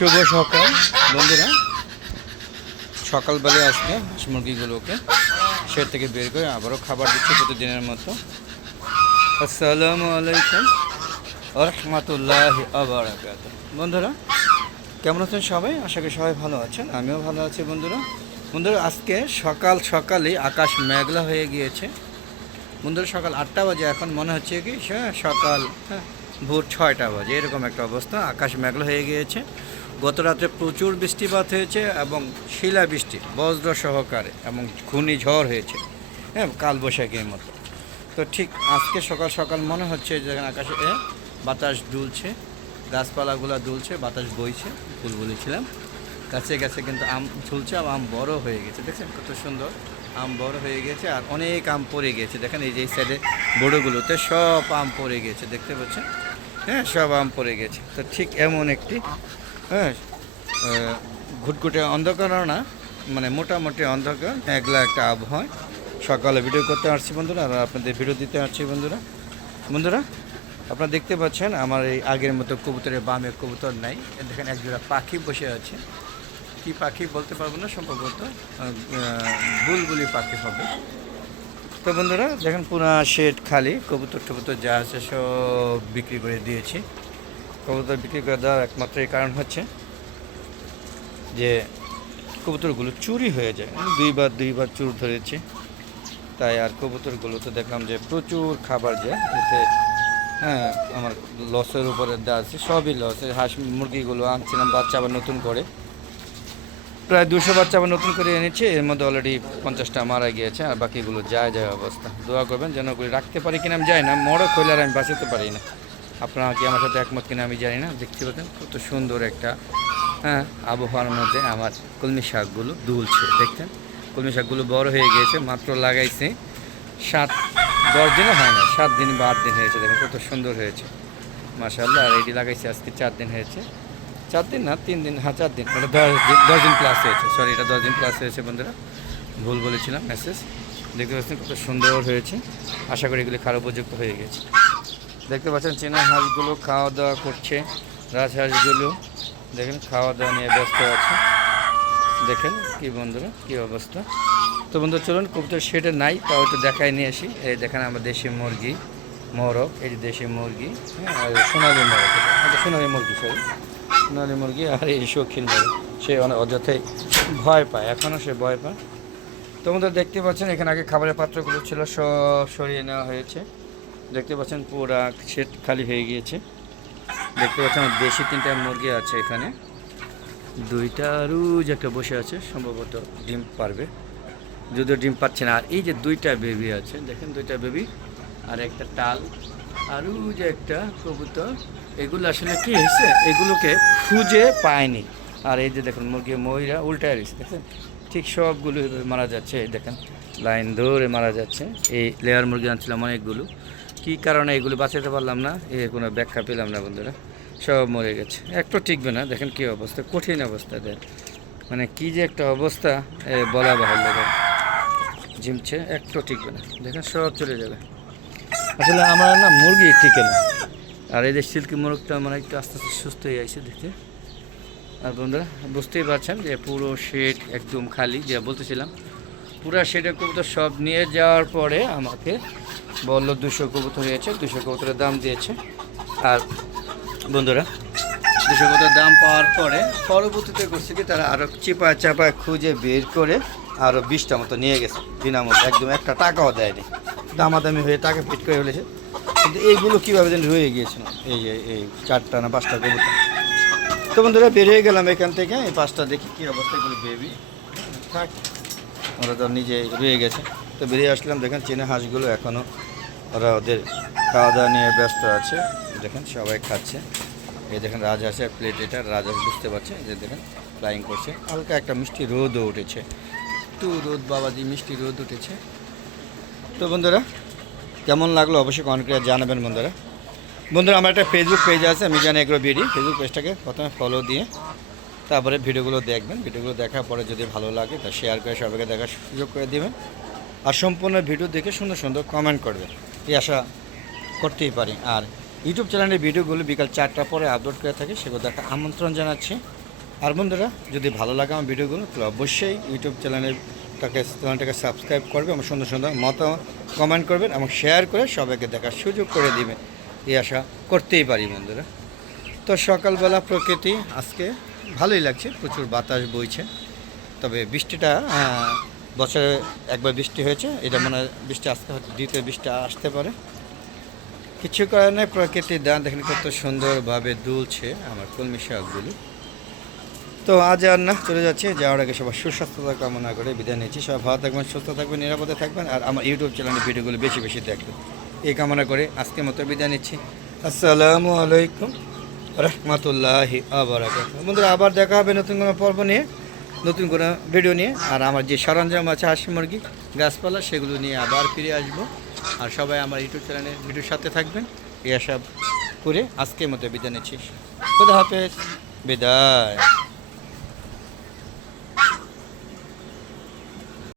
শুভ সকাল বন্ধুরা। সকালবেলায় আজকে হাঁস মুরগিগুলোকে শেড থেকে বের করে আবারও খাবার দিচ্ছে প্রতিদিনের মতো। আসসালামু আলাইকুম ওয়া রাহমাতুল্লাহি ওয়া বারাকাতুহু। বন্ধুরা কেমন আছেন সবাই? আশা করি সবাই ভালো আছেন, আমিও ভালো আছি। বন্ধুরা আজকে সকালে আকাশ মেঘলা হয়ে গিয়েছে। বন্ধুরা সকাল 8টা বাজে, এখন মনে হচ্ছে কি সকাল ভোর 6টা বাজে, এরকম একটা অবস্থা। আকাশ মেঘলা হয়ে গিয়েছে। গত রাত্রে প্রচুর বৃষ্টিপাত হয়েছে এবং শিলাবৃষ্টি বজ্র সহকারে এবং ঘূর্ণিঝড় হয়েছে, কালবৈশাখীর মতো। তো ঠিক আজকে সকাল সকাল মনে হচ্ছে যে আকাশে বাতাস দুলছে, গাছপালাগুলো দুলছে, বাতাস বইছে। ভুল বলেছিলাম, গাছে গাছে কিন্তু আম ঝুলছে, আম বড় হয়ে গেছে। দেখছেন কত সুন্দর আম বড় হয়ে গেছে, আর অনেক আম পড়ে গেছে। দেখেন এই যে সাইডে বড়োগুলোতে সব আম পড়ে গেছে, দেখতে পাচ্ছেন? সব আম পড়ে গেছে। তো ঠিক এমন একটি ঘুটঘুটে অন্ধকার না, মানে মোটামুটি অন্ধকার মেঘলা একটা আবহাওয়া। সকালে ভিডিও করতে আসছি বন্ধুরা, আর আপনাদের ভিডিও দিতে আসছি বন্ধুরা আপনারা দেখতে পাচ্ছেন আমার এই আগের মতো কবুতরের বামে কবুতর নাই। দেখেন একজোড়া পাখি বসে আছে। কি পাখি বলতে পারবো না, সম্ভবত বুলবুলি পাখি হবে। তো বন্ধুরা দেখেন পুরা শেড খালি, কবুতর যা আছে সব বিক্রি করে দিয়েছি। কবুতর বিক্রি করে দেওয়ার একমাত্র কারণ হচ্ছে যে কবুতরগুলো চুরি হয়ে যায়। দুইবার চুর ধরেছে, তাই আর কবুতরগুলো তো দেখলাম যে প্রচুর খাবার যায়, এতে আমার লসের উপরে দেওয়া আছে, সবই লস। হাঁস মুরগিগুলো আনছিলাম বাচ্চা, আবার নতুন করে প্রায় 200 বাচ্চা আবার নতুন করে এনেছে। এর মধ্যে অলরেডি 50টা মারা গিয়েছে, আর বাকিগুলো যায় অবস্থা। দোয়া করবেন যেন করে রাখতে পারি কিনা আমি জানি না, মরক হইলে আর আমি বাঁচাতে পারি না। আপনারা কি আমার সাথে একমত কিনা আমি জানি না। দেখতে পাচ্ছেন কত সুন্দর একটা আবহাওয়ার মধ্যে আমার কলমি শাকগুলো দুলছে। দেখতেন কলমি শাকগুলো বড় হয়ে গিয়েছে, মাত্র লাগাইছে 7-10 দিনও হয় না, 7 দিন বা 8 দিন হয়েছে। দেখেন কত সুন্দর হয়েছে মাশাআল্লাহ। আর এটি লাগাইছে আজকে 4 দিন হয়েছে, 4 দিন না 3 দিন, 4 দিন, এটা 10 দিন প্লাস হয়েছে। সরি, এটা 10 দিন প্লাস হয়েছে বন্ধুরা, ভুল বলেছিলাম মেসেজ। দেখতে পাচ্ছেন কত সুন্দর হয়েছে। আশা করি এগুলি খারাপ উপযুক্ত হয়ে গেছে। দেখতে পাচ্ছেন চীনা হাঁসগুলো খাওয়া দাওয়া করছে, রাজহাঁসগুলো দেখেন খাওয়া দাওয়া নিয়ে ব্যস্ত আছে। দেখেন কি বন্ধুরা কি অবস্থা। তো বন্ধুরা চলুন, কবুতর শেডে নাই, তাও একটু দেখায় নিয়ে আসি। এই দেখেন আমার দেশি মুরগি মরক, এই যে দেশি মুরগি, আর সোনালি মরক, সোনালি মুরগি, সোনালি মুরগি। আর এই শৌখিন মরক, সে অযথাই ভয় পায়, এখনও সে ভয় পায়। তো বন্ধুরা দেখতে পাচ্ছেন এখানে আগে খাবারের পাত্রগুলো ছিল, সব সরিয়ে নেওয়া হয়েছে। দেখতে পাচ্ছেন পুরা শেড খালি হয়ে গিয়েছে। দেখতে পাচ্ছেন আমার দেশি 3টা মুরগি আছে এখানে, 2টা রোজ একটা বসে আছে, সম্ভবত ডিম পারবে, যদিও ডিম পাচ্ছে না। আর এই যে 2টা বেবি আছে, দেখেন 2টা বেবি আর একটা টাল, আর ওই যে একটা কবুতর। এগুলো আসলে কি হয়েছে, এগুলোকে খুঁজে পায়নি। আর এই যে দেখুন মুরগি ময়রা উল্টায় রয়েছে, দেখেন ঠিক সবগুলো মারা যাচ্ছে। দেখেন লাইন ধরে মারা যাচ্ছে। এই লেয়ার মুরগি আনছিলাম অনেকগুলো, কী কারণে এগুলো বাঁচাতে পারলাম না, এর কোনো ব্যাখ্যা পেলাম না বন্ধুরা। সব মরে গেছে, একটু টিকবে না। দেখেন কী অবস্থা, কঠিন অবস্থা। দেখ মানে কী যে একটা অবস্থা বলা বাহুল্য। দেখেন ঝিমছে, একটু টিকবে না। দেখেন সব চলে যাবে। আসলে আমার না মুরগি টিকে না। আর এই যে সিল্কি মোরগটা মানে একটু আস্তে আস্তে সুস্থ হয়ে আসছে দেখতে। আর বন্ধুরা বুঝতেই পারছেন যে পুরো শেড একদম খালি, যে বলতেছিলাম পুরো শেডের কবুতর সব নিয়ে যাওয়ার পরে আমাকে বললো 200 কবুতর হয়েছে, 200 কবুতরের দাম দিয়েছে। আর বন্ধুরা 200 কবুতরের দাম পাওয়ার পরে পরবর্তীতে করছে কি, তারা আরও চাপায় খুঁজে বের করে আরও 20টা মতো নিয়ে গেছে বিনামূল্যে, একদম একটা টাকাও দেয়নি, দামাদামি হয়ে টাকা ফিট করে ফেলেছে। কিন্তু এইগুলো কীভাবে যেন রয়ে গিয়েছিল, এই যে এই 4টা না 5টা কবুতর। তো বন্ধুরা বের হয়ে গেলাম এখান থেকে, এই 5টা দেখি কী অবস্থা, এগুলো বেবি থাক, ওরা তো নিজে রয়ে গেছে। তো বেরিয়ে আসলাম, দেখেন চীনা হাঁসগুলো এখনও ওরা ওদের খাওয়া দাওয়া নিয়ে ব্যস্ত আছে। দেখেন সবাই খাচ্ছে। এই দেখেন রাজহাঁসের প্লেট, এটা রাজহাঁস বুঝতে পারছে, যে দেখেন ফ্লাইং করছে। হালকা একটা মিষ্টি রোদও উঠেছে, একটু রোদ বাবাজি, মিষ্টি রোদ উঠেছে। তো বন্ধুরা কেমন লাগলো অবশ্যই কমেন্ট করে জানাবেন বন্ধুরা আমার একটা ফেসবুক পেজ আছে, মিজান এগ্রো বিডি। ফেসবুক পেজটাকে প্রথমে ফলো দিয়ে তারপরে ভিডিওগুলো দেখবেন। ভিডিওগুলো দেখার পরে যদি ভালো লাগে তা শেয়ার করে সবাইকে দেখার সুযোগ করে দেবেন। আর সম্পূর্ণ ভিডিও দেখে সুন্দর সুন্দর কমেন্ট করবেন, এই আশা করতেই পারি। আর ইউটিউব চ্যানেলের ভিডিওগুলো বিকাল 4টার পরে আপলোড করে থাকি, সেগুলো দেখার আমন্ত্রণ জানাচ্ছি। আর বন্ধুরা যদি ভালো লাগে আমার ভিডিওগুলো তাহলে অবশ্যই ইউটিউব চ্যানেলটাকে সাবস্ক্রাইব করবে, আমার সুন্দর সুন্দর মত কমেন্ট করবেন এবং শেয়ার করে সবাইকে দেখার সুযোগ করে দিবেন, এই আশা করতেই পারি বন্ধুরা। তো সকালবেলা প্রকৃতি আজকে ভালোই লাগছে, প্রচুর বাতাস বইছে। তবে বৃষ্টিটা বছরে একবার বৃষ্টি হয়েছে, এটা মনে হয় বৃষ্টি আসতে দ্বিতীয় বৃষ্টি আসতে পারে। কিছু কারণে প্রকৃতির দান দেখেন কত সুন্দরভাবে দুলছে আমার কলমি শাকগুলি। তো আজ আর না, চলে যাচ্ছে, যাওয়ার আগে সবার সুস্বাস্থ্যতা কামনা করে বিদায় নিচ্ছি। সবাই ভালো থাকবেন, সুস্থ থাকবেন, নিরাপদে থাকবেন, আর আমার ইউটিউব চ্যানেলের ভিডিওগুলো বেশি বেশি দেখবেন, এই কামনা করে আজকের মতো বিদায় নিচ্ছি। আসসালামু আলাইকুম রহমতুল্লাহি আবারাকাতুহু। বন্ধুরা আবার দেখা হবে নতুন কোনো পর্ব নিয়ে, নতুন কোনো ভিডিও নিয়ে। আর আমার যে সরঞ্জাম আছে হাঁস মুরগি গাছপালা সেগুলো নিয়ে আবার ফিরে আসবো। আর সবাই আমার ইউটিউব চ্যানেলের ভিডিওর সাথে থাকবেন, এই আশা করে আজকের মতো বিদায় নিচ্ছি। খুদা হাফেজ, বিদায়।